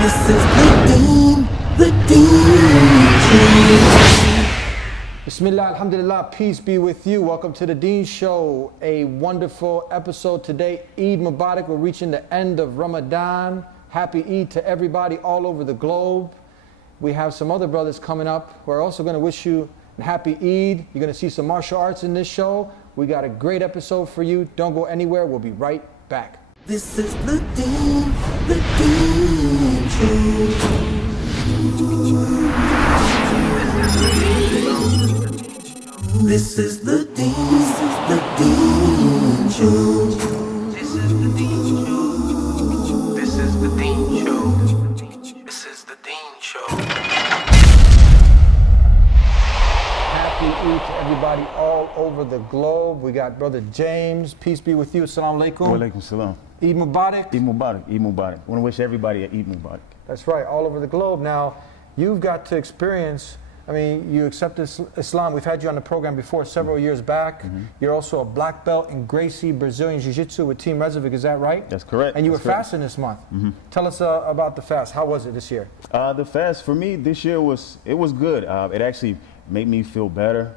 This is the Deen Show. Bismillah, alhamdulillah, peace be with you. Welcome to the Deen Show. A wonderful episode today. Eid Mubarak. We're reaching the end of Ramadan. Happy Eid to everybody all over the globe. We have some other brothers coming up who are also going to wish you a happy Eid. You're going to see some martial arts in this show. We got a great episode for you. Don't go anywhere. We'll be right back. This is the Deen Show. This is the Deen Show. This is the Deen Show. This is the Deen Show. This is the Deen Show. Happy Eid to everybody all over the globe. We got Brother James. Peace be with you. Assalamu alaikum. Wa alaikum salam. Eid Mubarak. Eid Mubarak. Eid Mubarak. I want to wish everybody an Eid Mubarak. That's right, all over the globe. Now, you've got to experience, I mean, you accepted Islam. We've had you on the program before several years back. You're also a black belt in Gracie Brazilian Jiu-Jitsu with Team Rezovic, is that right? That's correct. And you were That's correct. fasting this month. Tell us about the fast. How was it this year? The fast for me this year was good. It actually made me feel better.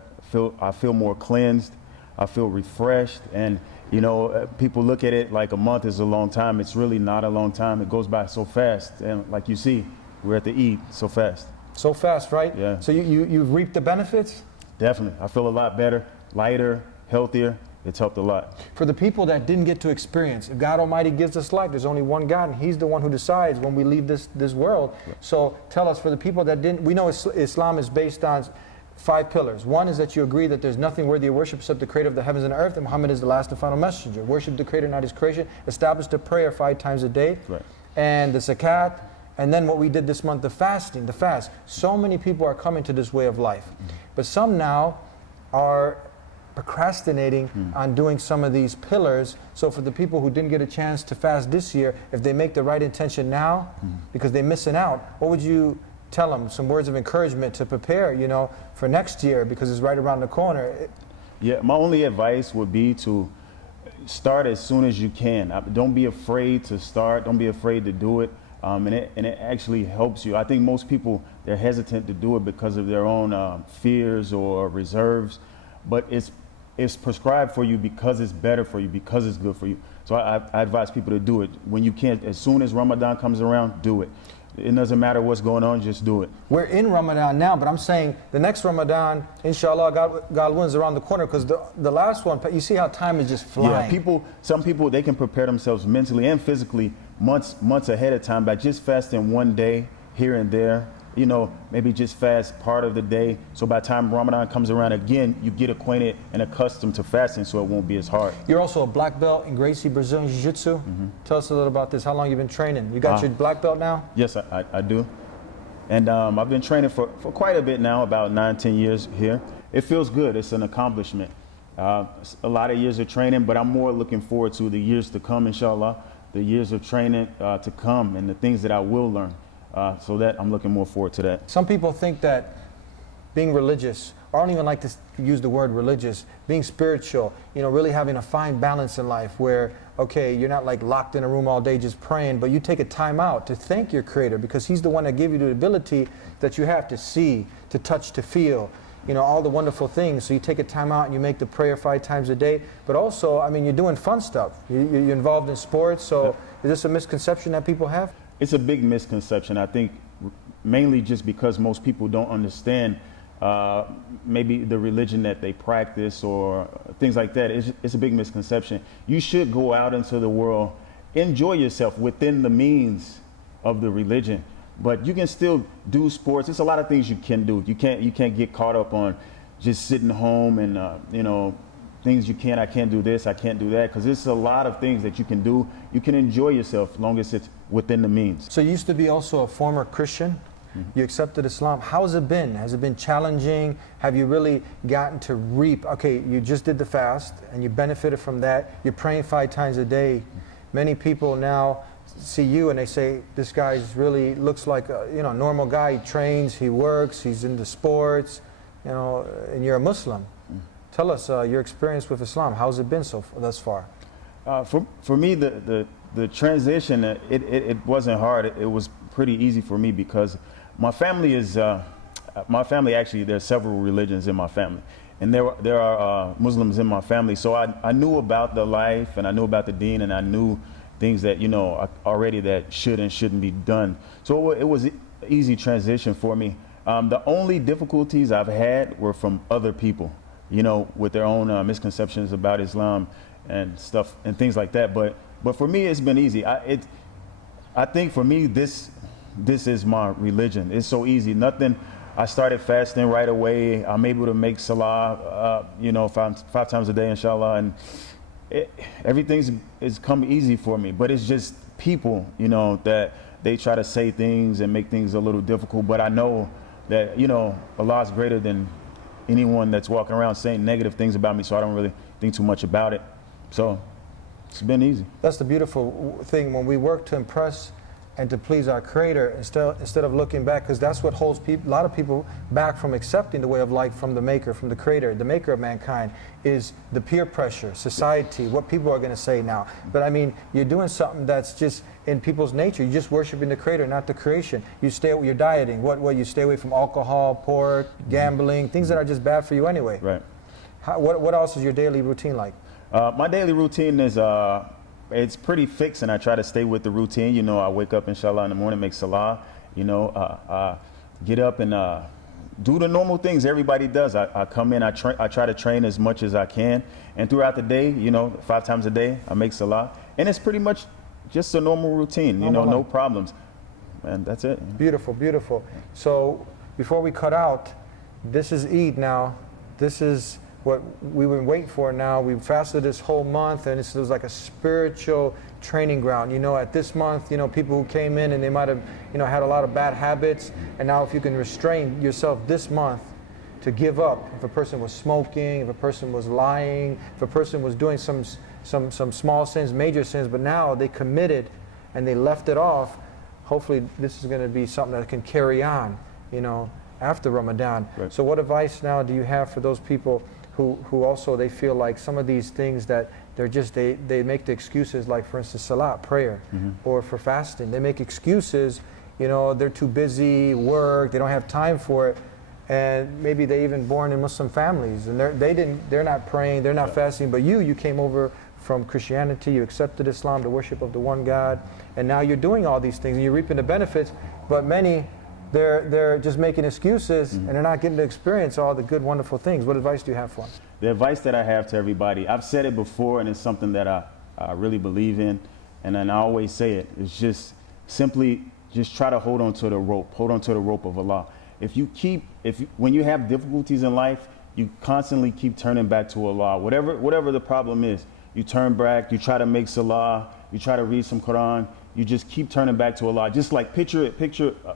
I feel more cleansed. I feel refreshed. And you know, people look at it like a month is a long time. It's really not a long time. It goes by so fast. And like you see, we're at the Eid so fast. So fast, right? Yeah. So you've reaped the benefits? Definitely. I feel a lot better, lighter, healthier. It's helped a lot. For the people that didn't get to experience, if God Almighty gives us life, there's only one God, and He's the one who decides when we leave this world. Right. So tell us, for the people that didn't, we know Islam is based on 5 pillars. One is that you agree that there's nothing worthy of worship except the Creator of the heavens and earth, and Muhammad is the last and final messenger. Worship the Creator, not His creation. Establish the prayer 5 times a day. Right. And the zakat. And then what we did this month, the fasting, the fast. So many people are coming to this way of life. But some now are procrastinating on doing some of these pillars. So for the people who didn't get a chance to fast this year, if they make the right intention now, because they're missing out, what would you tell them? Some words of encouragement to prepare, you know, for next year, because it's right around the corner. Yeah, my only advice would be to start as soon as you can. Don't be afraid to start. Don't be afraid to do it. And it actually helps you. I think most people, they're hesitant to do it because of their own fears or reserves, but it's prescribed for you because it's better for you, because it's good for you. So I advise people to do it when you can. As soon as Ramadan comes around, do it. It doesn't matter what's going on, just do it. We're in Ramadan now, but I'm saying the next Ramadan, inshallah, God willing, is around the corner, because the last one, you see how time is just flying. Yeah, some people, they can prepare themselves mentally and physically months ahead of time by just fasting one day here and there. You know, maybe just fast part of the day. So by the time Ramadan comes around again, you get acquainted and accustomed to fasting, so it won't be as hard. You're also a black belt in Gracie Brazilian Jiu-Jitsu. Tell us a little about this. How long you been training? You got your black belt now? Yes, I do. And I've been training for quite a bit now, about 9-10 years here. It feels good. It's an accomplishment. A lot of years of training, but I'm more looking forward to the years to come, inshallah, the years of training to come and the things that I will learn. So that I'm looking more forward to that. Some people think that being religious, or I don't even like to use the word religious, being spiritual, you know, really having a fine balance in life where, okay, you're not like locked in a room all day just praying, but you take a time out to thank your Creator, because He's the one that gave you the ability that you have to see, to touch, to feel, you know, all the wonderful things. So you take a time out and you make the prayer 5 times a day. But also, I mean, you're doing fun stuff. You're involved in sports. So is this a misconception that people have? It's a big misconception. I think mainly just because most people don't understand maybe the religion that they practice or things like that. It's a big misconception. You should go out into the world, enjoy yourself within the means of the religion, but you can still do sports. There's a lot of things you can do. You can't get caught up on just sitting home and you know, things I can't do this, I can't do that, because there's a lot of things that you can do. You can enjoy yourself as long as it's within the means. So you used to be also a former Christian. You accepted Islam. How has it been? Has it been challenging? Have you really gotten to reap? Okay, you just did the fast and you benefited from that. You're praying 5 times a day. Many people now see you and they say, this guy really looks like a normal guy. He trains, he works, he's into sports, you know, and you're a Muslim. Tell us your experience with Islam. How's it been thus far? For me, the the transition, it wasn't hard. It was pretty easy for me because my family is, actually, there's several religions in my family. And there are Muslims in my family. So I knew about the life, and I knew about the Deen, and I knew things that, already that should and shouldn't be done. So it was an easy transition for me. The only difficulties I've had were from other people, with their own misconceptions about Islam and stuff and things like that. But for me, it's been easy. I think for me, this is my religion. It's so easy. Nothing. I started fasting right away. I'm able to make salah, five times a day, inshallah, and everything's come easy for me. But it's just people, that they try to say things and make things a little difficult. But I know that, Allah is greater than anyone that's walking around saying negative things about me, so I don't really think too much about it. So it's been easy. That's the beautiful thing when we work to impress and to please our Creator instead of looking back, because that's what holds a lot of people back from accepting the way of life from the Maker, from the Creator, the Maker of mankind, is the peer pressure, society, what people are going to say now. But I mean, you're doing something that's just in people's nature. You're just worshiping the Creator, not the creation. You're dieting. What you stay away from alcohol, pork, gambling, things that are just bad for you anyway. Right. What else is your daily routine like? My daily routine is it's pretty fixed, and I try to stay with the routine. I wake up, inshallah, in the morning, make salah, get up and do the normal things everybody does. I come in, I try to train as much as I can. And throughout the day, 5 times a day, I make salah. And it's pretty much just a normal routine, no problems. And that's it. Beautiful, beautiful. So before we cut out, this is Eid now. This is what we've been waiting for now. We've fasted this whole month, and it was like a spiritual training ground. At this month, people who came in and they might have, had a lot of bad habits, and now if you can restrain yourself this month to give up, if a person was smoking, if a person was lying, if a person was doing some small sins, major sins, but now they committed and they left it off, hopefully this is going to be something that can carry on, after Ramadan. Right. So what advice now do you have for those people who also they feel like some of these things that they make the excuses, like for instance salat, prayer, or for fasting, they make excuses, they're too busy, work, they don't have time for it, and maybe they even born in Muslim families and they're not praying, they're not fasting, but you came over from Christianity, you accepted Islam, the worship of the one God, and now you're doing all these things and you're reaping the benefits, but many they're just making excuses and they're not getting to experience all the good, wonderful things. What advice do you have for them? The advice that I have to everybody, I've said it before, and it's something that I really believe in, and then I always say it. It's just simply just try to hold on to the rope of Allah. When you have difficulties in life, you constantly keep turning back to Allah. Whatever the problem is, you turn back, you try to make salah, you try to read some Quran. You just keep turning back to Allah. Just like picture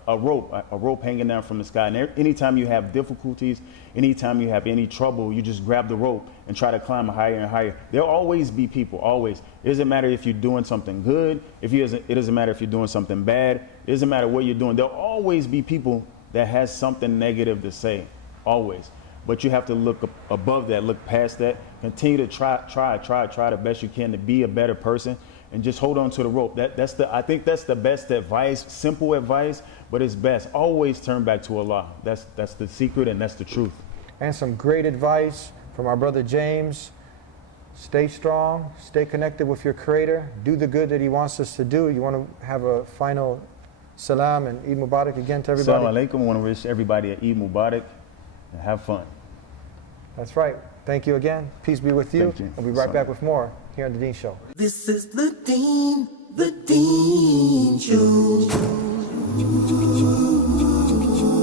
a rope hanging down from the sky. And anytime you have difficulties, anytime you have any trouble, you just grab the rope and try to climb higher and higher. There'll always be people, always. It doesn't matter if you're doing something good. It doesn't matter if you're doing something bad. It doesn't matter what you're doing. There'll always be people that has something negative to say, always. But you have to look above that, look past that, continue to try the best you can to be a better person. And just hold on to the rope. I think that's the best advice, simple advice, but it's best. Always turn back to Allah. That's the secret, and that's the truth. And some great advice from our brother James. Stay strong, stay connected with your Creator, do the good that He wants us to do. You want to have a final salam and Eid Mubarak again to everybody? Assalamu alaikum. I want to wish everybody an Eid Mubarak and have fun. That's right. Thank you again. Peace be with you. Thank you. We'll be right back with more here on The Deen Show. This is the Deen Show.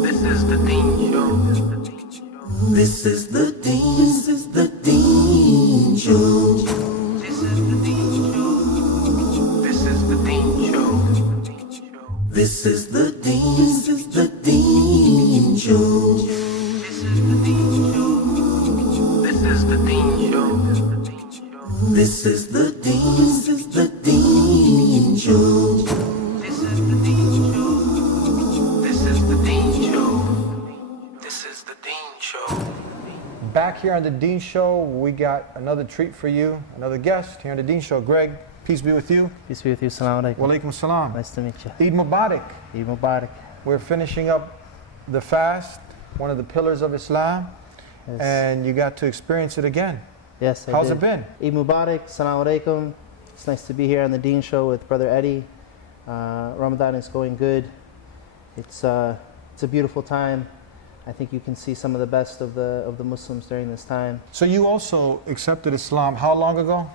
This is the Deen Show. This is the Deen Show. This is the Deen Show. This is the Deen Show. This is the Deen Show. This is the Deen Show. This is the Deen Show. This is the Deen Show. This is the Deen Show. This is the Deen Show. This is the Deen Show. Back here on The Deen Show, we got another treat for you, another guest here on The Deen Show. Greg, Peace be with you. Peace be with you. Assalamu alaikum. Wa alaikum salam. Nice to meet you. Eid Mubarak. Eid Mubarak. We're finishing up the fast, one of the pillars of Islam, Yes. and you got to experience it again. Yes, I How's did. it been? Eid Mubarak. Assalamu alaikum. It's nice to be here on the Deen Show with Brother Eddie. Ramadan is going good. It's a beautiful time. I think you can see some of the best of the Muslims during this time. So you also accepted Islam how long ago?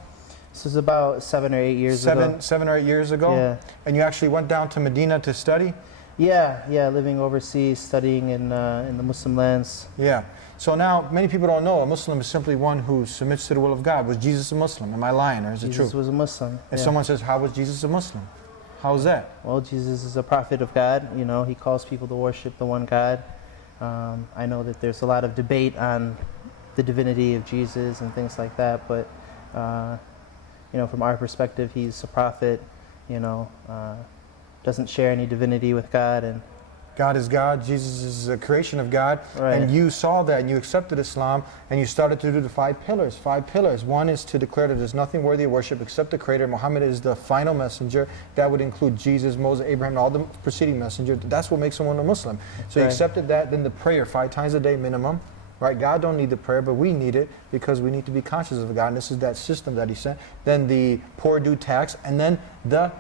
This is about 7 or 8 years ago. 7 or 8 years ago? Yeah. And you actually went down to Medina to study? Yeah, living overseas, studying in the Muslim lands. Yeah. So now, many people don't know, a Muslim is simply one who submits to the will of God. Was Jesus a Muslim? Am I lying, or is it Jesus true? was a Muslim. And yeah. someone says, how was Jesus a Muslim? How's that? Well, Jesus is a prophet of God. You know, he calls people to worship the one God. I know that there's a lot of debate on the divinity of Jesus and things like that, but you know, from our perspective, he's a prophet. You know, doesn't share any divinity with God, and God is God, Jesus is a creation of God, Right. and you saw that and you accepted Islam and you started to do the 5 pillars. 5 pillars. One is to declare that there's nothing worthy of worship except the Creator. Muhammad is the final messenger. That would include Jesus, Moses, Abraham, and all the preceding messengers. That's what makes someone a Muslim. So you Right. accepted that, then the prayer 5 times a day minimum. Right? God don't need the prayer, but we need it because we need to be conscious of God, and this is that system that He sent. Then the poor due tax, and then the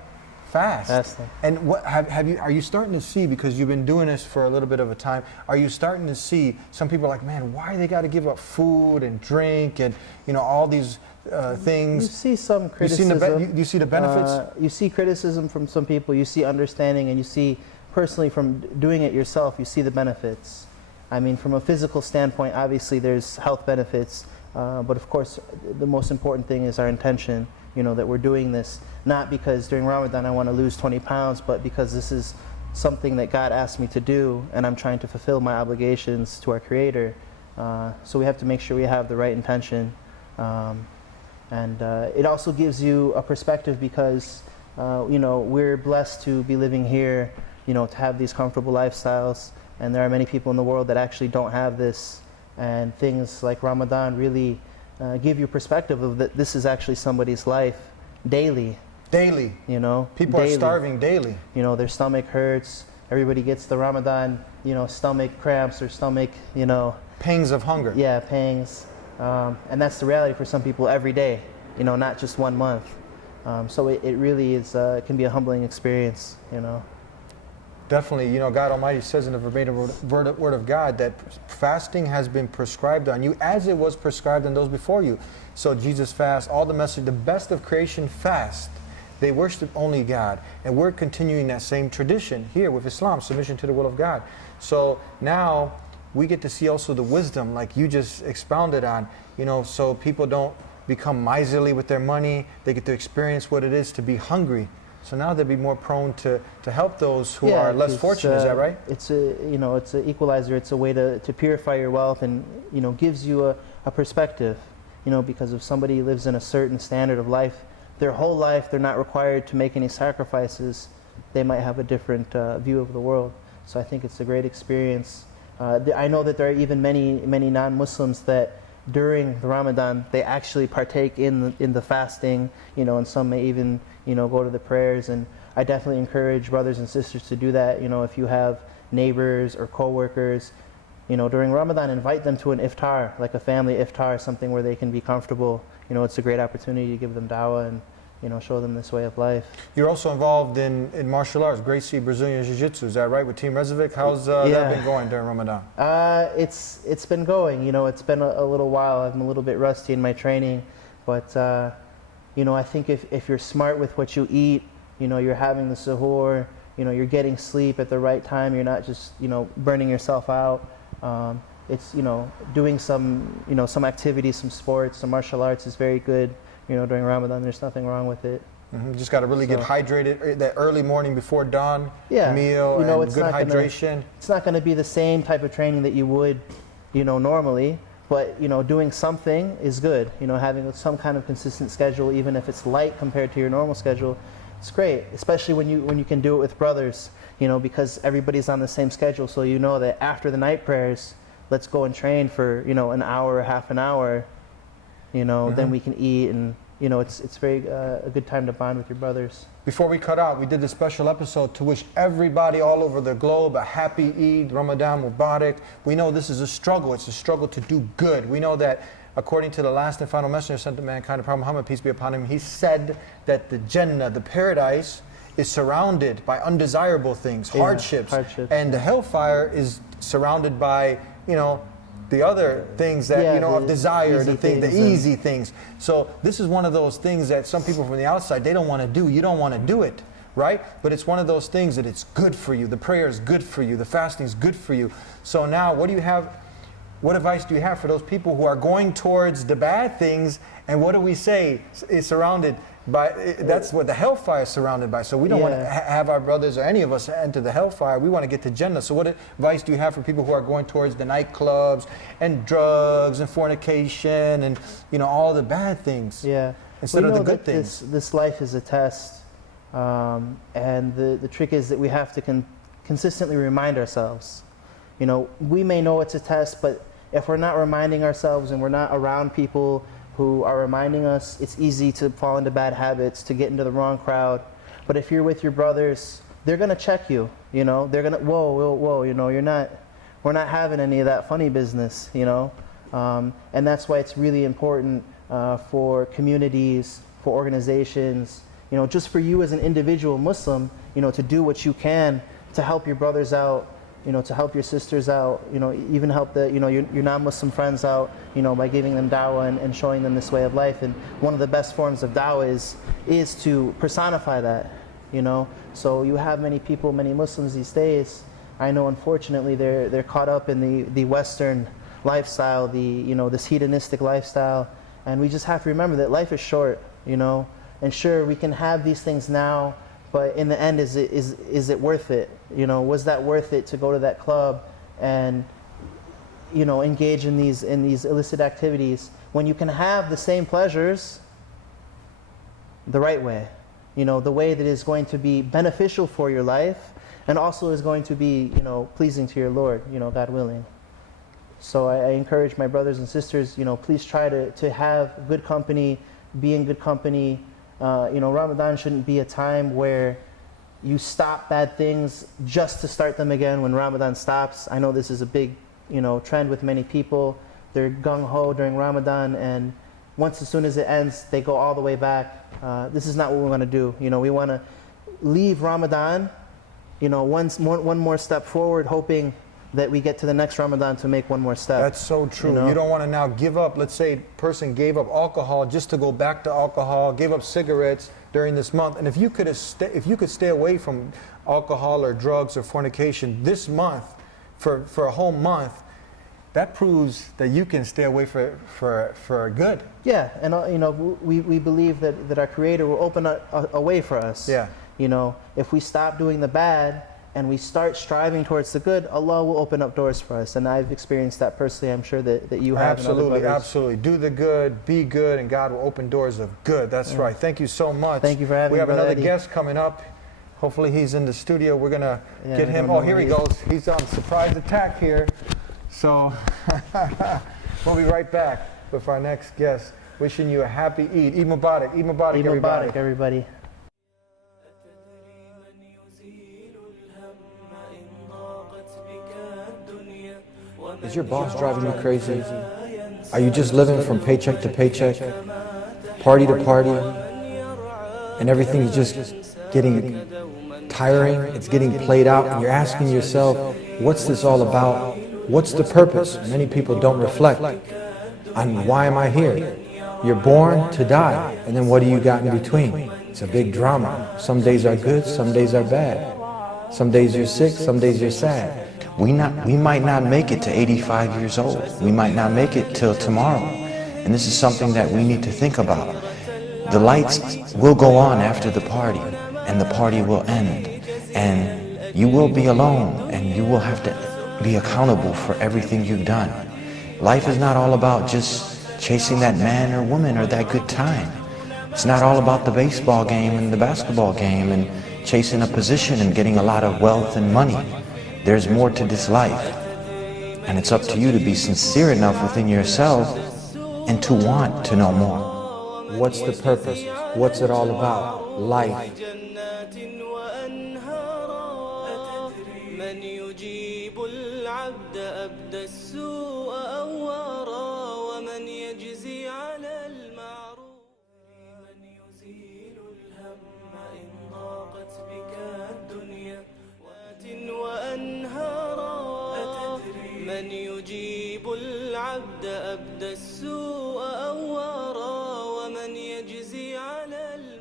fast. Fasting. And what are you starting to see, because you've been doing this for a little bit of a time, are you starting to see some people are like, man, why they got to give up food and drink and, you know, all these things? you see some criticism. You see the benefits? You see criticism from some people. You see understanding, and you see personally from doing it yourself. You see the benefits. I mean, from a physical standpoint, obviously there's health benefits, but of course, the most important thing is our intention. You know, that we're doing this not because during Ramadan I want to lose 20 pounds, but because this is something that God asked me to do, and I'm trying to fulfill my obligations to our Creator. So we have to make sure we have the right intention, and it also gives you a perspective because you know, we're blessed to be living here, you know, to have these comfortable lifestyles, and there are many people in the world that actually don't have this, and things like Ramadan really give you perspective of that this is actually somebody's life daily. Daily. You know, People daily. are starving daily. You know, their stomach hurts. Everybody gets the Ramadan, you know, stomach cramps or stomach, you know, Pangs of hunger. yeah, pangs. And that's the reality for some people every day, you know, not just 1 month. So it really is, can be a humbling experience, you know. Definitely, you know, God Almighty says in the verbatim word of God that fasting has been prescribed on you as it was prescribed on those before you. So Jesus fast, all the message, the best of creation fast. They worship only God. And we're continuing that same tradition here with Islam, submission to the will of God. So now we get to see also the wisdom like you just expounded on, you know, so people don't become miserly with their money. They get to experience what it is to be hungry. So now they'll be more prone to help those who are less fortunate. Is that right? It's a, you know, it's an equalizer. It's a way to purify your wealth, and, you know, gives you a perspective, you know, because if somebody lives in a certain standard of life, their whole life, they're not required to make any sacrifices, they might have a different view of the world. So I think it's a great experience. I know that there are even many non-Muslims that during the Ramadan, they actually partake in the fasting, you know, and some may even, you know, go to the prayers. And I definitely encourage brothers and sisters to do that. You know, if you have neighbors or co-workers, you know, during Ramadan, invite them to an iftar, like a family iftar, something where they can be comfortable. You know, it's a great opportunity to give them dawah and, you know, show them this way of life. You're also involved in martial arts, Gracie Brazilian Jiu-Jitsu, is that right, with Team Rezovic? How's that been going during Ramadan? It's been going. You know, it's been a little while. I'm a little bit rusty in my training, but you know, I think if you're smart with what you eat, you know, you're having the suhoor, you know, you're getting sleep at the right time, you're not just, you know, burning yourself out. It's, you know, doing some, you know, some activities, some sports, some martial arts is very good. You know, during Ramadan, there's nothing wrong with it. Mm-hmm. Just got to really get hydrated that early morning before dawn meal, you know, and good hydration. It's not going to be the same type of training that you would, you know, normally, but, you know, doing something is good. You know, having some kind of consistent schedule, even if it's light compared to your normal schedule, it's great, especially when you can do it with brothers, you know, because everybody's on the same schedule. So you know that after the night prayers, let's go and train for, you know, an hour or half an hour, you know, then we can eat and, it's very a good time to bond with your brothers. Before we cut out, we did this special episode to wish everybody all over the globe a happy Eid, Ramadan Mubarak. We know this is a struggle. It's a struggle to do good. We know that according to the last and final messenger sent to mankind, the Prophet Muhammad, peace be upon him, he said that the Jannah, the paradise, is surrounded by undesirable things, hardships. And the hellfire is surrounded by, the other things that, of desire, the easy things. So this is one of those things that some people from the outside, they don't want to do. You don't want to do it, right? But it's one of those things that it's good for you. The prayer is good for you. The fasting is good for you. So now what do you have? What advice do you have for those people who are going towards the bad things? And what do we say is surrounded by? That's what the hellfire is surrounded by. So we don't want to have our brothers or any of us enter the hellfire. We want to get to Jannah. So what advice do you have for people who are going towards the nightclubs and drugs and fornication and all the bad things? Yeah. Instead of the good things. This life is a test, and the trick is that we have to consistently remind ourselves. We may know it's a test, but if we're not reminding ourselves and we're not around people who are reminding us, it's easy to fall into bad habits, to get into the wrong crowd. But if you're with your brothers, they're going to check you, they're going to, whoa, we're not having any of that funny business, and that's why it's really important for communities, for organizations, just for you as an individual Muslim, to do what you can to help your brothers out, to help your sisters out, even help your non-Muslim friends out, by giving them da'wah and showing them this way of life. And one of the best forms of da'wah is to personify that, So you have many people, many Muslims these days, I know unfortunately they're caught up in the Western lifestyle, this hedonistic lifestyle. And we just have to remember that life is short, and sure, we can have these things now, but in the end, is it worth it? Was that worth it to go to that club and engage in these illicit activities when you can have the same pleasures the right way? The way that is going to be beneficial for your life and also is going to be pleasing to your Lord, God willing. So I encourage my brothers and sisters, please try to have good company, be in good company. Ramadan shouldn't be a time where you stop bad things just to start them again when Ramadan stops. I know this is a big, trend with many people. They're gung-ho during Ramadan, and as soon as it ends, they go all the way back. This is not what we want to do. We want to leave Ramadan, one more step forward, hoping that we get to the next Ramadan to make one more step. That's so true. You don't want to now give up. Let's say a person gave up alcohol just to go back to alcohol, gave up cigarettes during this month. And if you could stay away from alcohol or drugs or fornication this month for a whole month, that proves that you can stay away for good. Yeah, and we believe that our Creator will open a way for us. Yeah. If we stop doing the bad and we start striving towards the good, Allah will open up doors for us. And I've experienced that personally. I'm sure that you have. Absolutely. Do the good, be good, and God will open doors of good. That's right. Thank you so much. Thank you for having me. We have another Eddie. guest coming up. Hopefully he's in the studio. We're going to get him. Oh, here he goes. He's on surprise attack here. So we'll be right back with our next guest. Wishing you a happy Eid. Eid Mubarak. Eid Mubarak, Eid everybody. Mubarak, everybody. Is your boss driving you crazy? Are you just living from paycheck to paycheck, party to party, and everything is just getting tiring, it's getting played out, and you're asking yourself, what's this all about? What's the purpose? Many people don't reflect on why am I here? You're born to die, and then what do you got in between? It's a big drama. Some days are good, some days are bad. Some days you're sick, some days you're sad. We might not make it to 85 years old. We might not make it till tomorrow. And this is something that we need to think about. The lights will go on after the party, and the party will end. And you will be alone, and you will have to be accountable for everything you've done. Life is not all about just chasing that man or woman or that good time. It's not all about the baseball game and the basketball game and chasing a position and getting a lot of wealth and money. There's more to this life, and it's up to you to be sincere enough within yourself and to want to know more. What's the purpose? What's it all about? Life. جنات وأنهارا من يجيب العبد أبدى السوء أوارا ومن يجزي على المعروف من يزيل الهم إن ضاقت بك الدنيا وأنهارا من يجيب العبد أبدى السوء أوارا ومن يجزي على المعروف.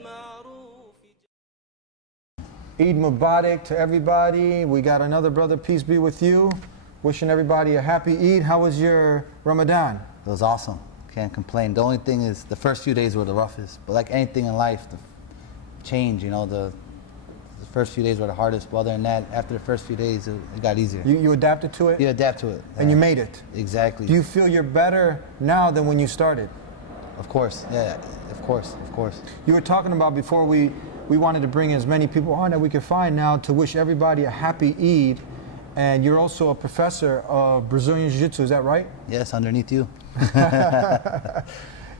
Eid Mubarak to everybody. We got another brother, peace be with you. Wishing everybody a happy Eid. How was your Ramadan? It was awesome. Can't complain. The only thing is the first few days were the roughest. But like anything in life, the change, you know, the first few days were the hardest. But other than that, after the first few days, it got easier. You adapted to it? You adapt to it. And you made it? Exactly. Do you feel you're better now than when you started? Of course, yeah, of course. You were talking about before we wanted to bring as many people on that we could find now to wish everybody a happy Eid. And you're also a professor of Brazilian Jiu-Jitsu, is that right? Yes, underneath you.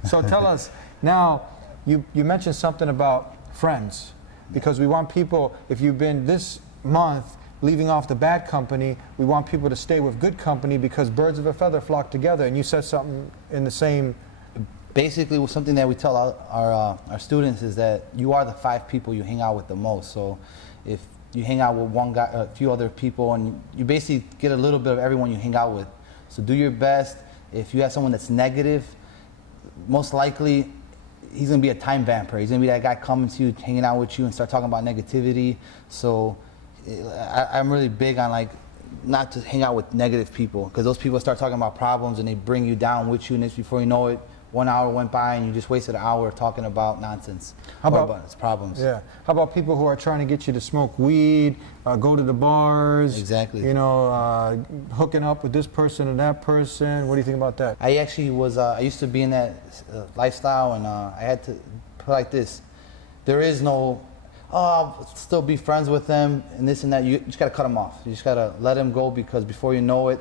So tell us, now, you mentioned something about friends, because we want people, if you've been this month leaving off the bad company, we want people to stay with good company because birds of a feather flock together, and you said something in the same... Basically, something that we tell our students is that you are the 5 people you hang out with the most. So if you hang out with one guy, a few other people, and you basically get a little bit of everyone you hang out with. So do your best. If you have someone that's negative, most likely he's gonna be a time vampire. He's gonna be that guy coming to you, hanging out with you, and start talking about negativity. So I'm really big on like not to hang out with negative people, because those people start talking about problems and they bring you down with you, and before you know it, 1 hour went by and you just wasted an hour talking about nonsense. How about its problems? Yeah. How about people who are trying to get you to smoke weed, go to the bars? Exactly. You know, hooking up with this person and that person. What do you think about that? I actually was. I used to be in that lifestyle, and I had to put like this. There is no, oh, I'll still be friends with them and this and that. You just gotta cut them off. You just gotta let them go, because before you know it,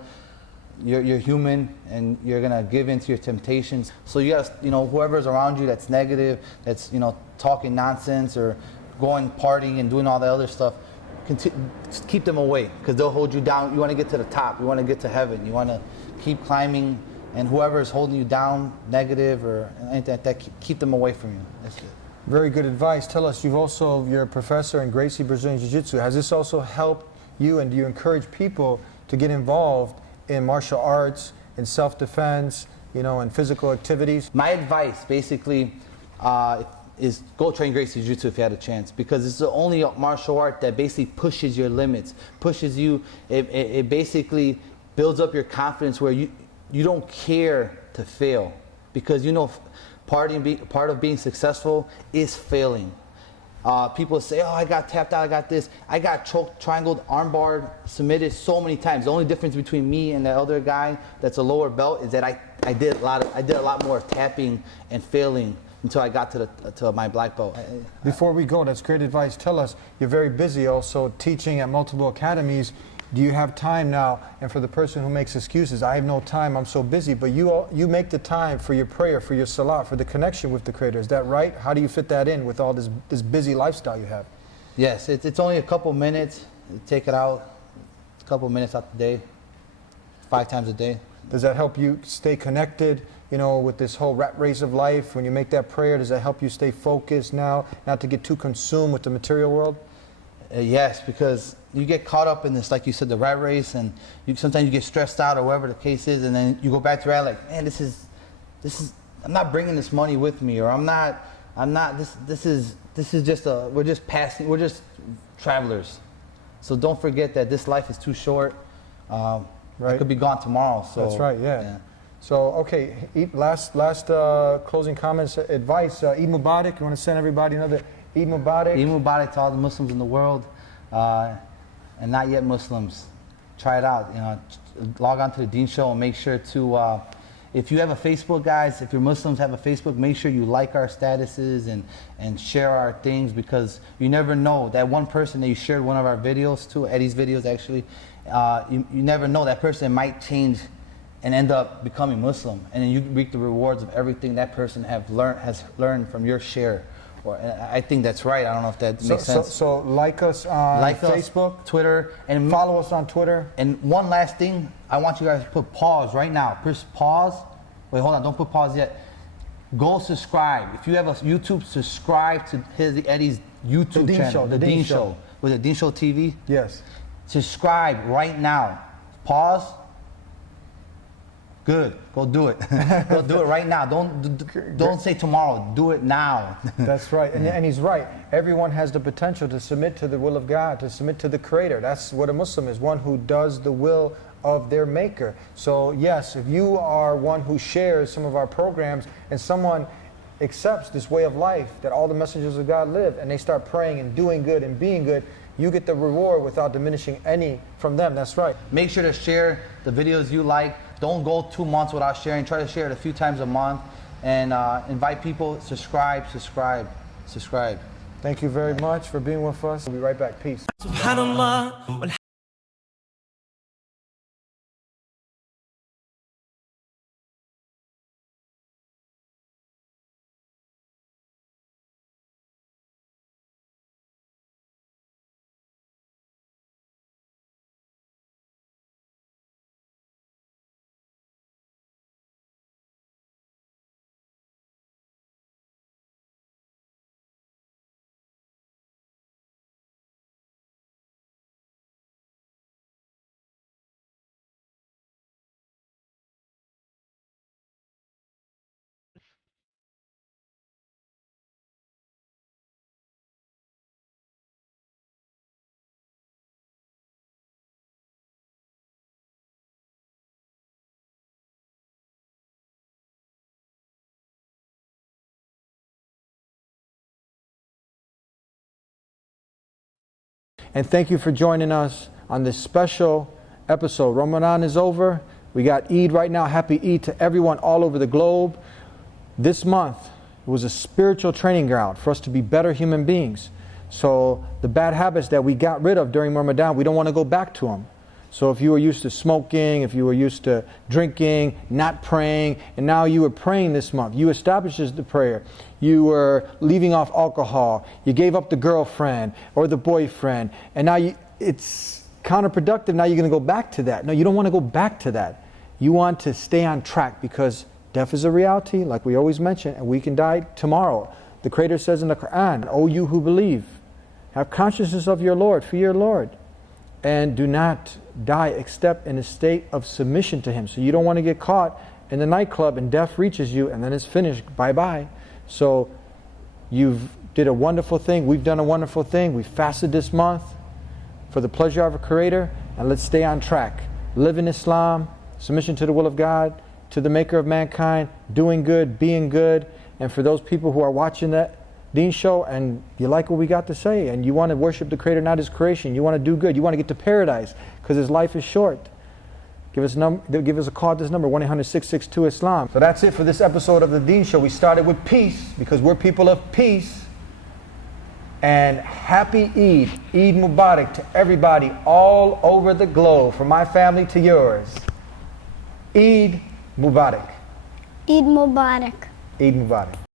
you're human and you're gonna give in to your temptations. So you gotta, you know, whoever's around you that's negative, that's, you know, talking nonsense or going partying and doing all that other stuff, just keep them away, because they'll hold you down. You want to get to the top. You want to get to heaven. You want to keep climbing, and whoever is holding you down, negative or anything like that, keep them away from you. That's it. Very good advice. Tell us, you're a professor in Gracie Brazilian Jiu-Jitsu. Has this also helped you, and do you encourage people to get involved in martial arts, in self-defense, you know, in physical activities? My advice, basically, is go train Gracie Jiu-Jitsu if you had a chance, because it's the only martial art that basically pushes your limits, pushes you. It basically builds up your confidence where you don't care to fail, because you know part of being successful is failing. People say, oh, I got tapped out, I got this. I got choked, triangled, armbarred, submitted so many times. The only difference between me and that other guy that's a lower belt is that I did a lot more tapping and failing until I got to my black belt. Before we go, that's great advice. Tell us, you're very busy also teaching at multiple academies. Do you have time now? And for the person who makes excuses, I have no time, I'm so busy, but you make the time for your prayer, for your salah, for the connection with the Creator. Is that right? How do you fit that in with all this busy lifestyle you have? Yes, it's only a couple minutes. Take it out, a couple minutes out the day, 5 times a day. Does that help you stay connected, you know, with this whole rat race of life? When you make that prayer, does that help you stay focused now, not to get too consumed with the material world? Yes, because you get caught up in this, like you said, the rat race, and sometimes you get stressed out or whatever the case is, and then you go back to reality, like, man, this is, I'm not bringing this money with me, or this is just we're just passing, we're just travelers. So don't forget that this life is too short. Right. I could be gone tomorrow. So that's right. Yeah. So okay, last closing comments, advice. Eid Mubarak. You want to send everybody another Eid Mubarak? Eid Mubarak to all the Muslims in the world, and not yet Muslims. Try it out. You know, log on to the Deen Show and make sure to. If you have a Facebook, guys, if you're Muslims have a Facebook, make sure you like our statuses and share our things, because you never know, that one person that you shared one of our videos to, Eddie's videos actually, you never know, that person might change and end up becoming Muslim, and then you reap the rewards of everything that person has learned from your share. And I think that's right. I don't know if that makes sense. So like us on Facebook, Twitter, and follow us on Twitter. And one last thing, I want you guys to put pause right now. Press pause. Wait, hold on. Don't put pause yet. Go subscribe. If you have a YouTube, subscribe to Eddie's YouTube channel, The Deen Show. Was it Deen Show TV? Yes. Subscribe right now. Pause. Good. Go do it. Go do it right now. Don't say tomorrow. Do it now. That's right. And he's right. Everyone has the potential to submit to the will of God, to submit to the Creator. That's what a Muslim is, one who does the will of their Maker. So yes, if you are one who shares some of our programs and someone accepts this way of life that all the messengers of God live, and they start praying and doing good and being good, you get the reward without diminishing any from them. That's right. Make sure to share the videos you like. Don't go 2 months without sharing. Try to share it a few times a month, and invite people. Subscribe. Thank you very much for being with us. We'll be right back. Peace. Subhanallah. And thank you for joining us on this special episode. Ramadan is over. We got Eid right now. Happy Eid to everyone all over the globe. This month was a spiritual training ground for us to be better human beings. So the bad habits that we got rid of during Ramadan, we don't want to go back to them. So if you were used to smoking, if you were used to drinking, not praying, and now you were praying this month, you established the prayer, you were leaving off alcohol, you gave up the girlfriend or the boyfriend, and now it's counterproductive. Now you're going to go back to that. No, you don't want to go back to that. You want to stay on track, because death is a reality, like we always mention, and we can die tomorrow. The Creator says in the Quran, "O you who believe, have consciousness of your Lord, fear your Lord, and do not die except in a state of submission to Him." So you don't want to get caught in the nightclub and death reaches you and then it's finished, bye-bye. So you've did a wonderful thing, we've done a wonderful thing, we fasted this month for the pleasure of our Creator, and let's stay on track. Live in Islam, submission to the will of God, to the Maker of mankind, doing good, being good. And for those people who are watching that Deen Show and you like what we got to say and you want to worship the Creator, not His creation, you want to do good, you want to get to paradise because His life is short, give us a call at this number, 1-800-662-ISLAM. So that's it for this episode of the Deen Show. We started with peace because we're people of peace. And happy Eid, Eid Mubarak to everybody all over the globe, from my family to yours. Eid Mubarak. Eid Mubarak. Eid Mubarak.